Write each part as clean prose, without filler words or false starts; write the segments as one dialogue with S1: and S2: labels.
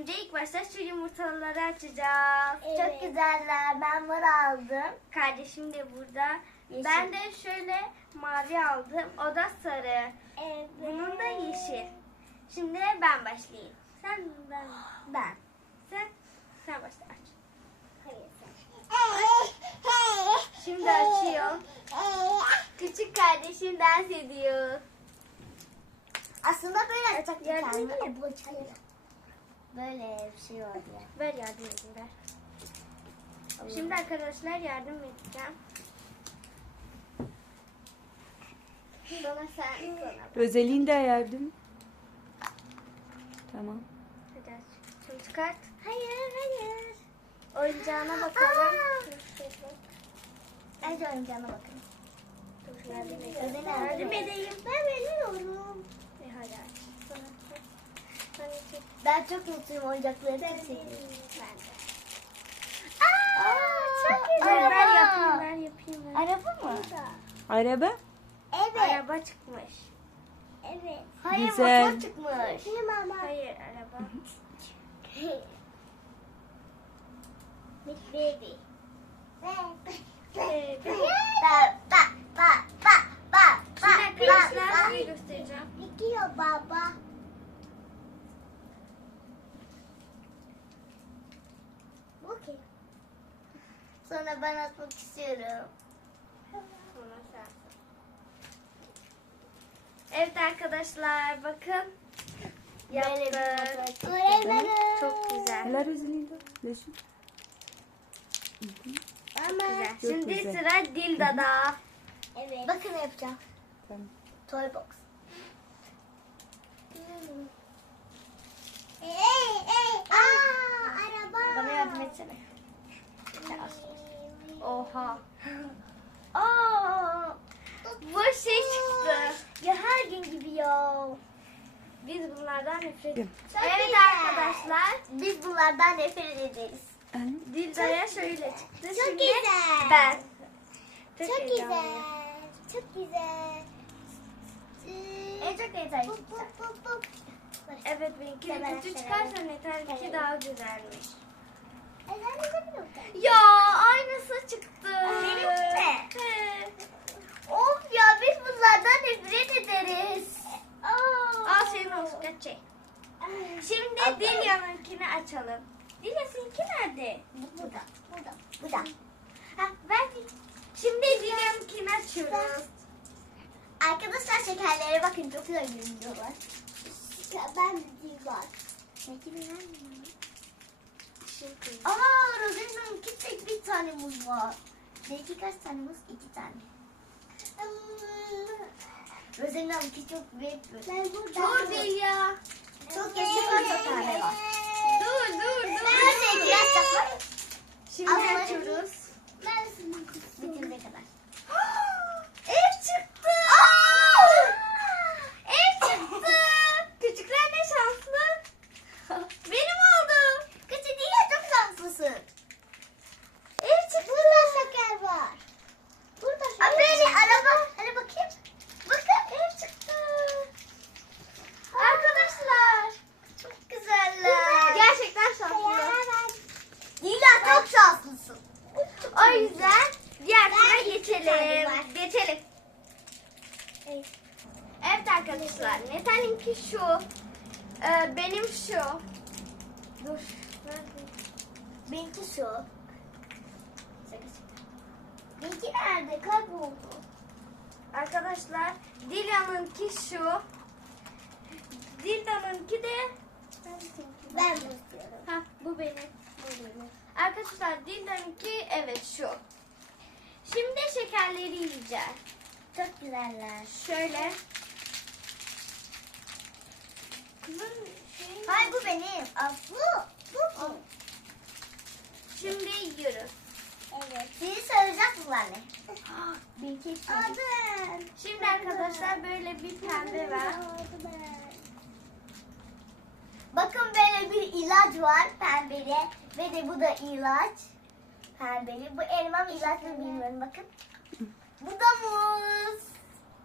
S1: önce ilk başta şu yumurtaları açacağız.
S2: Çok güzeller. Ben mor aldım.
S1: Kardeşim de burada.
S2: Yeşil.
S1: Ben de şöyle mavi aldım. O da sarı.
S2: Evet.
S1: Bunun da yeşil. Şimdi ben başlayayım. Sen
S2: Ben.
S1: sen başla aç.
S2: Hayır.
S1: Şimdi açıyor. Küçük kardeşim dans ediyor.
S2: Aslında böyle açacak bir
S1: Yardım
S2: tane.
S1: edeyim.
S2: Bu açılıyor. Böyle bir şey var ya.
S1: Ver yardım edeyim ver. Şimdi arkadaşlar yardım edeceğim. Sonra sen sonra.
S3: Rozelin de yardım. Tamam.
S1: Hadi aç. Şimdi çıkart.
S2: Hayır.
S1: Oyuncağına bakalım.
S2: Önce oyuncağına bakın.
S1: Dur, yardım edeyim.
S2: Özel
S1: Yardım edeyim.
S2: Ben veriyorum.
S1: Hadi aç. Sonra Sonra çek.
S2: Ben çok mutluyum oyuncakları. Ben
S1: Ben de.
S2: çok
S1: Ver, ver yapayım. Ver.
S2: Araba mı?
S3: Araba?
S2: Evet.
S1: Araba çıkmış.
S2: Evet. Hayır
S3: Güzel.
S2: motor çıkmış.
S1: Hayır araba.
S2: Big baby.
S1: Şimdi arkadaşlar size göstereceğim.
S2: Gidiyor baba. Okey. Sonra ben atmak istiyorum.
S1: Sonra sen. Evet arkadaşlar bakın. Yaptık.
S2: Öğretmenim.
S1: Çok güzel.
S3: Helal Rozelin de. Leşin.
S1: Güzel.
S3: Çok
S1: Şimdi
S3: güzel.
S1: sıra Dilda'da.
S2: Evet. Bakın ne yapacağım.
S3: Tamam.
S2: Toy box. Araba.
S1: Bana yardım etsene. Oha. Aa, bu şey çıktı.
S2: Ya her gün gibi ya.
S1: Biz bunlardan nefret
S3: Gel.
S1: Evet
S2: güzel.
S1: arkadaşlar.
S2: Biz bunlardan nefret ederiz.
S1: Dilda'ya şöyle çıktı.
S2: Çok
S1: Şimdi
S2: güzel.
S1: ben.
S2: Çok
S1: heyecanlıyım.
S2: güzel. Çok güzel.
S1: En çok yeter.
S2: Pop, pop, pop, pop.
S1: Evet benimki de
S2: Sever,
S1: kötü
S2: sever.
S1: çıkarsa yeter ki
S2: Sever.
S1: daha güzelmiş.
S2: Of
S1: Ya aynısı çıktı.
S2: Benimki mi?
S1: He.
S2: ya biz bunlardan nefret ederiz.
S1: Al senin olsun kaç şey. Şimdi Dilya'nınkini açalım. Dilya seninki nerede?
S2: Burada. Burada.
S1: Ha, ver. Şimdi Dilya'nınkini açıyoruz.
S2: Arkadaşlar şekerlere bakın çok güzel görünüyorlar. Ben de değil var. Peki ben
S1: Şimdi.
S2: Roselina'nınki tek bir tane muz var. Belki kaç tane muz? 2 tane. Roselina'nınki çok büyük.
S1: Dur Dilya.
S2: Çok yaşlı var, çok tane var.
S1: Dur.
S2: Ben de biraz yapmak.
S1: Şimdi
S2: Ama-
S1: açıyoruz.
S2: Bitirene kadar.
S1: Ev çıktı. Ev çıktı. Küçükler ne şanslı. Benim oldu.
S2: Küçük değil ya, çok şanslısın.
S1: Ev çıktı.
S2: Burada şeker var. Burada şeker var. Böyle araba. Hadi bakayım. Bakın ev çıktı.
S1: Arkadaşlar.
S2: Çok güzeller.
S1: Gerçekten şanslı.
S2: Dila çok şanslısın.
S1: O yüzden diğer sıra
S2: Ben iki tane
S1: geçelim.
S2: var.
S1: Geçelim. Evet arkadaşlar. Netan'inki şu. Benim şu. Dur.
S2: Benimki şu. Benimki nerede? Kayboldu.
S1: Arkadaşlar Dilya'nınki şu. Dilda'nınki de
S2: Ben bunu istiyorum.
S1: ha bu benim. Bu benim. Arkadaşlar Dilda'nınki evet şu. Şimdi şekerleri yiyeceğiz.
S2: Çok güzeller.
S1: Şöyle. Kızım şey.
S2: Hayır bu benim. Bu.
S1: Şimdi yiyoruz.
S2: Evet. Sizi söyleyecek bunlar ne?
S1: Benimki
S2: Adın.
S1: Şimdi arkadaşlar böyle bir pembe var.
S2: Bakın böyle bir ilaç var pembeli ve de bu da ilaç pembeli. Bu elma mı ilaç mı bilmiyorum bakın. Bu da muz.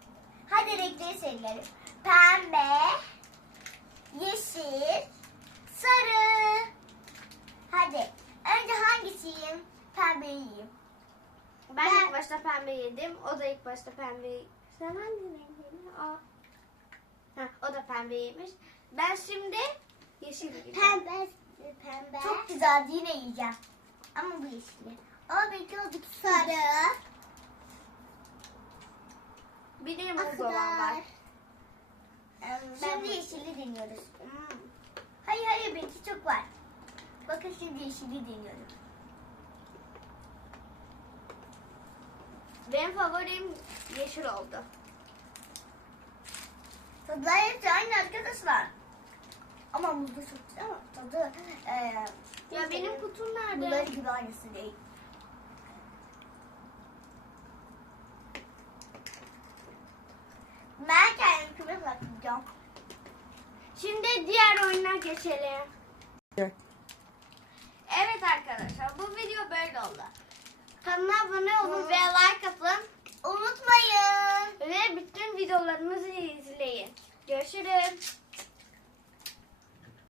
S2: Hadi renkleri söyleyelim. Pembe, yeşil, Sarı. Hadi. Önce hangisiyim? Pembeyim.
S1: Ben
S2: Ben-
S1: ilk başta pembe yedim. O da ilk başta pembe. Sen hangi renk yedin? O da pembe yemiş. Ben şimdi yeşil yedim.
S2: Pembe. Çok güzel. Yine yiyeceğim. Ama bu yeşili. Ama belki azıcık sarı.
S1: Benim o zaman var.
S2: Şimdi yeşili deniyoruz. Hayır belki çok var. Bakın şimdi yeşili deniyorum.
S1: Benim favorim yeşil oldu.
S2: Tadılar hepsi aynı arkadaşlar. Ama muzlu çok güzel ama tadı
S1: Ya benim kutum nerede?
S2: bunları gibi aynısı değil. Ben kendimi küme saklayacağım.
S1: Şimdi diğer oyuna geçelim.
S3: Evet.
S1: Evet arkadaşlar, bu video böyle oldu. Kanala abone olun ve like atın.
S2: Unutmayın.
S1: Ve bütün videolarımızı izleyin. Görüşürüz.